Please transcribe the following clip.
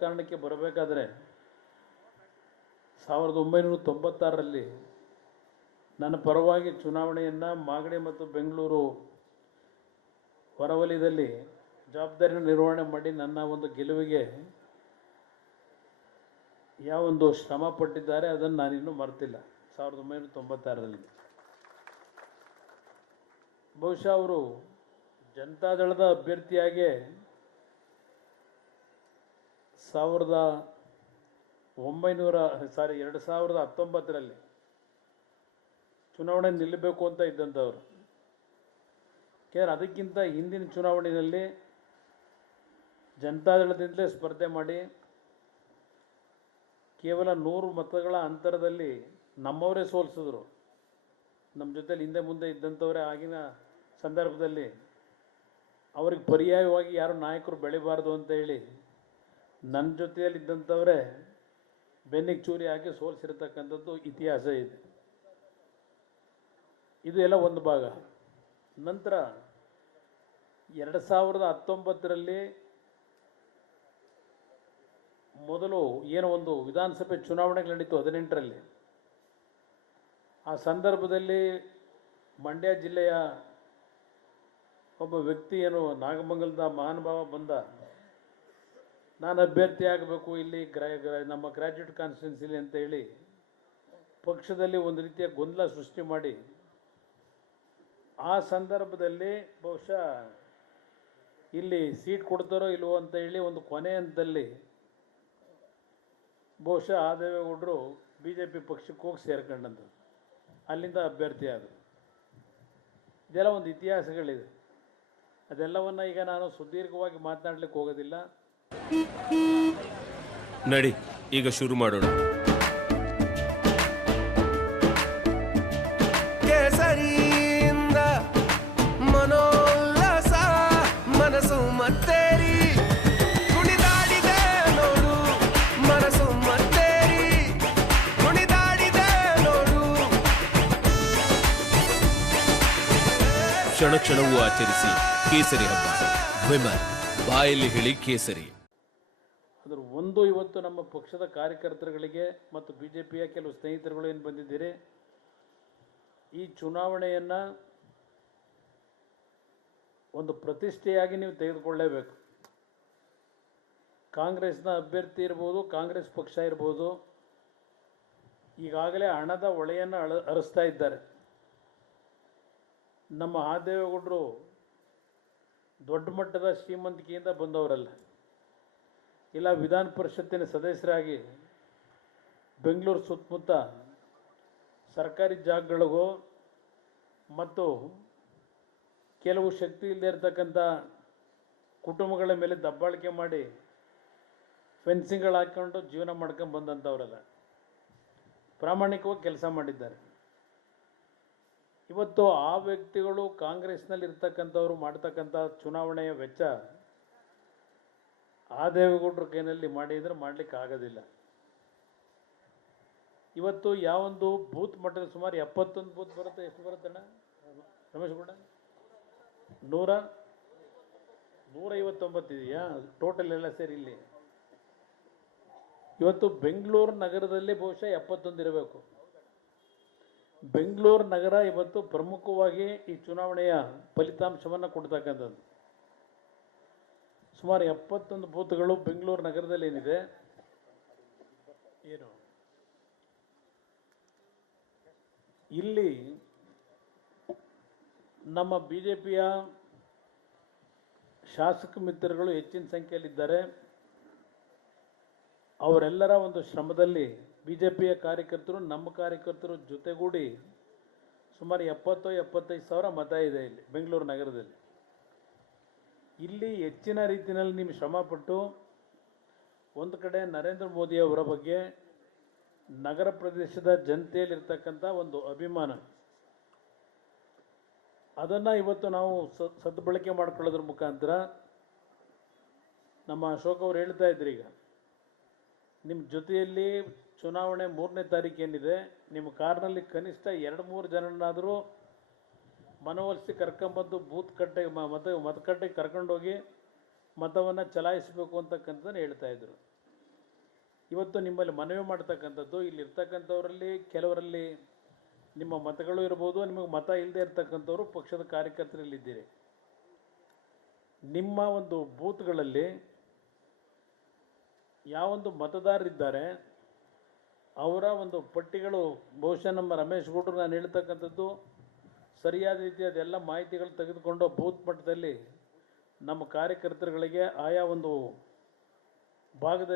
ರಾಜಕಾರಣಕ್ಕೆ ಬರಬೇಕಾದ್ರೆ 1996ರಲ್ಲಿ ನನ್ನ ಪರವಾಗಿ ಚುನಾವಣೆಯನ್ನು ಮಾಗಡಿ ಮತ್ತು ಬೆಂಗಳೂರು ಹೊರವಲಯದಲ್ಲಿ ಜವಾಬ್ದಾರಿ ನಿರ್ವಹಣೆ ಮಾಡಿ ನನ್ನ ಒಂದು ಗೆಲುವಿಗೆ ಯಾವೊಂದು ಶ್ರಮ ಪಟ್ಟಿದ್ದಾರೆ ಅದನ್ನು ನಾನಿನ್ನೂ ಮರೆತಿಲ್ಲ. 1996ರಲ್ಲಿ ಬಹುಶಃ ಅವರು ಜನತಾದಳದ ಅಭ್ಯರ್ಥಿಯಾಗಿ 2019ರಲ್ಲಿ ಚುನಾವಣೆ ನಿಲ್ಲಬೇಕು ಅಂತ ಇದ್ದಂಥವ್ರು. ಯಾಕಂದರೆ ಅದಕ್ಕಿಂತ ಹಿಂದಿನ ಚುನಾವಣೆಯಲ್ಲಿ ಜನತಾದಳದಿಂದಲೇ ಸ್ಪರ್ಧೆ ಮಾಡಿ ಕೇವಲ 100 ಮತಗಳ ಅಂತರದಲ್ಲಿ ನಮ್ಮವರೇ ಸೋಲಿಸಿದ್ರು. ನಮ್ಮ ಜೊತೆಲಿ ಹಿಂದೆ ಮುಂದೆ ಇದ್ದಂಥವರೇ ಆಗಿನ ಸಂದರ್ಭದಲ್ಲಿ ಅವ್ರಿಗೆ ಪರ್ಯಾಯವಾಗಿ ಯಾರು ನಾಯಕರು ಬೆಳಿಬಾರ್ದು ಅಂತ ಹೇಳಿ ನನ್ನ ಜೊತೆಯಲ್ಲಿದ್ದಂಥವರೇ ಬೆನ್ನಿಗೆ ಚೂರಿ ಹಾಕಿ ಸೋಲಿಸಿರ್ತಕ್ಕಂಥದ್ದು ಇತಿಹಾಸ ಇದೆ. ಇದು ಎಲ್ಲ ಒಂದು ಭಾಗ. ನಂತರ 2019ರಲ್ಲಿ ಮೊದಲು ಏನೋ ಒಂದು ವಿಧಾನಸಭೆ ಚುನಾವಣೆಗಳು ನಡೀತು 18ರಲ್ಲಿ. ಆ ಸಂದರ್ಭದಲ್ಲಿ ಮಂಡ್ಯ ಜಿಲ್ಲೆಯ ಒಬ್ಬ ವ್ಯಕ್ತಿ ಏನು ನಾಗಮಂಗಲದ ಮಹಾನುಭಾವ ಬಂದ, ನಾನು ಅಭ್ಯರ್ಥಿ ಆಗಬೇಕು ಇಲ್ಲಿ ನಮ್ಮ ಗ್ರ್ಯಾಜುಯೇಟ್ ಕಾನ್ಸ್ಟಿಟ್ಯೂನ್ಸಿಲಿ ಅಂತ ಹೇಳಿ ಪಕ್ಷದಲ್ಲಿ ಒಂದು ರೀತಿಯ ಗೊಂದಲ ಸೃಷ್ಟಿ ಮಾಡಿ ಆ ಸಂದರ್ಭದಲ್ಲಿ ಬಹುಶಃ ಇಲ್ಲಿ ಸೀಟ್ ಕೊಡ್ತಾರೋ ಇಲ್ವೋ ಅಂತ ಹೇಳಿ ಒಂದು ಕೊನೆ ಹಂತದಲ್ಲಿ ಬಹುಶಃ ಆ ದೇವೇಗೌಡರು BJP ಪಕ್ಷಕ್ಕೆ ಹೋಗಿ ಸೇರ್ಕೊಂಡಂಥದ್ದು, ಅಲ್ಲಿಂದ ಅಭ್ಯರ್ಥಿ ಆದರು. ಇದೆಲ್ಲ ಒಂದು ಇತಿಹಾಸಗಳಿದೆ. ಅದೆಲ್ಲವನ್ನು ಈಗ ನಾನು ಸುದೀರ್ಘವಾಗಿ ಮಾತನಾಡಲಿಕ್ಕೆ ಹೋಗೋದಿಲ್ಲ. ನಡಿ ಈಗ ಶುರು ಮಾಡೋಣ. ಕೇಸರಿಯಿಂದ ಮನೋಲ್ಲಾಸ ಮನಸ್ಸು ಮತ್ತೇರಿ ಕುಣಿದಾಡಿದೆ ನೋಡು, ಮನಸ್ಸು ಮತ್ತೇರಿ ಕುಣಿದಾಡಿದೆ ನೋಡು. ಕ್ಷಣ ಕ್ಷಣವೂ ಆಚರಿಸಿ ಕೇಸರಿ ಹಬ್ಬ. ವಿಮಲ್ ಬಾಯಲ್ಲಿ ಹೇಳಿ ಕೇಸರಿ. ಅದರ ಒಂದು ಇವತ್ತು ನಮ್ಮ ಪಕ್ಷದ ಕಾರ್ಯಕರ್ತರುಗಳಿಗೆ ಮತ್ತು BJPಯ ಕೆಲವು ಸ್ನೇಹಿತರುಗಳು ಏನು ಬಂದಿದ್ದೀರಿ, ಈ ಚುನಾವಣೆಯನ್ನು ಒಂದು ಪ್ರತಿಷ್ಠೆಯಾಗಿ ನೀವು ತೆಗೆದುಕೊಳ್ಳಲೇಬೇಕು. ಕಾಂಗ್ರೆಸ್ನ ಅಭ್ಯರ್ಥಿ ಇರ್ಬೋದು, ಕಾಂಗ್ರೆಸ್ ಪಕ್ಷ ಇರ್ಬೋದು, ಈಗಾಗಲೇ ಹಣದ ಹೊಳೆಯನ್ನು ಹರಿಸ್ತಾ ಇದ್ದಾರೆ. ನಮ್ಮ ದೇವೇಗೌಡರು ದೊಡ್ಡ ಮಟ್ಟದ ಶ್ರೀಮಂತಿಕೆಯಿಂದ ಬಂದವರಲ್ಲ. ಇಲ್ಲ ವಿಧಾನ ಪರಿಷತ್ತಿನ ಸದಸ್ಯರಾಗಿ ಬೆಂಗಳೂರು ಸುತ್ತಮುತ್ತ ಸರ್ಕಾರಿ ಜಾಗಗಳಿಗೂ ಮತ್ತು ಕೆಲವು ಶಕ್ತಿ ಇಲ್ಲದೆ ಇರತಕ್ಕಂಥ ಕುಟುಂಬಗಳ ಮೇಲೆ ದಬ್ಬಾಳಿಕೆ ಮಾಡಿ ಫೆನ್ಸಿಂಗ್ಗಳು ಹಾಕ್ಕೊಂಡು ಜೀವನ ಮಾಡ್ಕೊಂಡು ಬಂದಂಥವರಲ್ಲ, ಪ್ರಾಮಾಣಿಕವಾಗಿ ಕೆಲಸ ಮಾಡಿದ್ದಾರೆ. ಇವತ್ತು ಆ ವ್ಯಕ್ತಿಗಳು ಕಾಂಗ್ರೆಸ್ನಲ್ಲಿ ಇರ್ತಕ್ಕಂಥವ್ರು ಮಾಡ್ತಕ್ಕಂಥ ಚುನಾವಣೆಯ ವೆಚ್ಚ ಆ ದೇವೇಗೌಡರ ಕೈನಲ್ಲಿ ಮಾಡಿದರೆ ಮಾಡಲಿಕ್ಕೆ ಆಗೋದಿಲ್ಲ. ಇವತ್ತು ಯಾವೊಂದು ಬೂತ್ ಮಟ್ಟದ ಸುಮಾರು 71 ಬೂತ್ ಬರುತ್ತೆ. ಎಷ್ಟು ಬರುತ್ತಣ್ಣ ರಮೇಶ್ ಗೌಡ? 159 ಇದೆಯಾ ಟೋಟಲ್ ಎಲ್ಲ ಸೇರಿ? ಇಲ್ಲಿ ಇವತ್ತು ಬೆಂಗಳೂರು ನಗರದಲ್ಲಿ ಬಹುಶಃ 71 ಇರಬೇಕು. ಬೆಂಗಳೂರು ನಗರ ಇವತ್ತು ಪ್ರಮುಖವಾಗಿ ಈ ಚುನಾವಣೆಯ ಫಲಿತಾಂಶವನ್ನು ಕೊಡ್ತಕ್ಕಂಥದ್ದು. ಸುಮಾರು 71 ಬೂತ್ಗಳು ಬೆಂಗಳೂರು ನಗರದಲ್ಲಿ ಏನಿದೆ, ಏನು ಇಲ್ಲಿ ನಮ್ಮ BJPಯ ಶಾಸಕ ಮಿತ್ರಗಳು ಹೆಚ್ಚಿನ ಸಂಖ್ಯೆಯಲ್ಲಿದ್ದಾರೆ. ಅವರೆಲ್ಲರ ಒಂದು ಶ್ರಮದಲ್ಲಿ BJPಯ ಕಾರ್ಯಕರ್ತರು ನಮ್ಮ ಕಾರ್ಯಕರ್ತರು ಜೊತೆಗೂಡಿ ಸುಮಾರು 70-75 ಸಾವಿರ ಮತ ಇದೆ ಇಲ್ಲಿ ಬೆಂಗಳೂರು ನಗರದಲ್ಲಿ. ಇಲ್ಲಿ ಹೆಚ್ಚಿನ ರೀತಿಯಲ್ಲಿ ನಿಮ್ಮ ಶ್ರಮಪಟ್ಟು ಒಂದು ಕಡೆ ನರೇಂದ್ರ ಮೋದಿ ಅವರ ಬಗ್ಗೆ ನಗರ ಪ್ರದೇಶದ ಜನತೆಯಲ್ಲಿರ್ತಕ್ಕಂಥ ಒಂದು ಅಭಿಮಾನ, ಅದನ್ನು ಇವತ್ತು ನಾವು ಸದ್ಬಳಕೆ ಮಾಡ್ಕೊಳ್ಳೋದ್ರ ಮುಖಾಂತರ ನಮ್ಮ ಅಶೋಕ್ ಅವರು ಹೇಳ್ತಾ ಇದ್ರು, ಈಗ ನಿಮ್ಮ ಜೊತೆಯಲ್ಲಿ ಚುನಾವಣೆ 3ನೇ ತಾರೀಕು ಏನಿದೆ, ನಿಮ್ಮ ಕಾರ್ನಲ್ಲಿ ಕನಿಷ್ಠ 2-3 ಜನನಾದರೂ ಮನವೊಲಿಸಿ ಕರ್ಕೊಂಬಂದು ಬೂತ್ ಮತಗಟ್ಟೆಗೆ ಕರ್ಕೊಂಡೋಗಿ ಮತವನ್ನು ಚಲಾಯಿಸಬೇಕು ಅಂತಕ್ಕಂಥದ್ದನ್ನು ಹೇಳ್ತಾಯಿದ್ರು. ಇವತ್ತು ನಿಮ್ಮಲ್ಲಿ ಮನವಿ ಮಾಡ್ತಕ್ಕಂಥದ್ದು, ಇಲ್ಲಿರ್ತಕ್ಕಂಥವರಲ್ಲಿ ಕೆಲವರಲ್ಲಿ ನಿಮ್ಮ ಮತಗಳು ಇರ್ಬೋದು, ನಿಮಗೆ ಮತ ಇಲ್ಲದೆ ಇರ್ತಕ್ಕಂಥವ್ರು ಪಕ್ಷದ ಕಾರ್ಯಕರ್ತರಲ್ಲಿದ್ದೀರಿ. ನಿಮ್ಮ ಒಂದು ಬೂತ್ಗಳಲ್ಲಿ ಯಾವೊಂದು ಮತದಾರರಿದ್ದಾರೆ ಅವರ ಒಂದು ಪಟ್ಟಿಗಳು ಬಹುಶಃ ನಮ್ಮ ರಮೇಶ್ ಗೌಡ್ರು ನಾನು ಹೇಳ್ತಕ್ಕಂಥದ್ದು ಸರಿಯಾದ ರೀತಿ ಅದೆಲ್ಲ ಮಾಹಿತಿಗಳು ತೆಗೆದುಕೊಂಡು ಬೂತ್ ಮಟ್ಟದಲ್ಲಿ ನಮ್ಮ ಕಾರ್ಯಕರ್ತರುಗಳಿಗೆ ಆಯಾ ಒಂದು ಭಾಗದಲ್ಲಿ